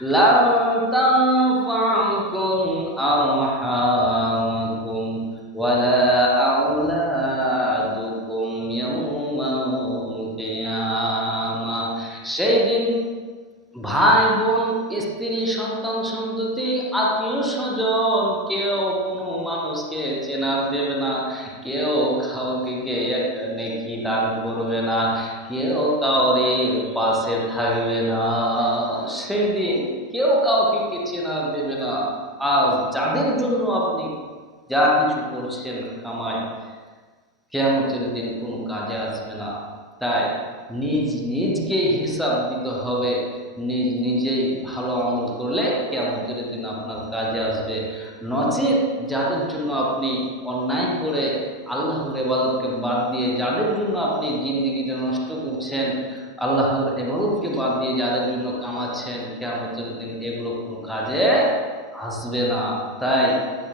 لن تنفعكم أرحامكم ولا أولادكم يوم القيامة সেই দিন ভাই বোন স্ত্রী সন্তান সন্ততি আত্মীয় স্বজন কেউ কোনো মানুষকে চেনা দেবে না কেউ দান করবে না, কেউ কাউরে পাশে থাকবে না। সেই দিন কেউ কাউকে কে চেনা দেবে না। আর যাদের জন্য আপনি যা কিছু করছেন কামাই কেমতের দিন কোনো কাজে আসবে না। তাই নিজ নিজকে হিসাব দিতে হবে। নিজেই ভালো আমল করলে কেমতের দিন আপনার কাজে আসবে। নচেত যাদের জন্য আপনি অন্যায় করে আল্লাহর এবাদতকে বাদ দিয়ে যাদের জন্য আপনি জিন্দিগিটা নষ্ট করছেন, আল্লাহর এবাদতকে বাদ দিয়ে যাদের জন্য কামাচ্ছেন কেমতের দিন এগুলো কোনো কাজে আসবে না। তাই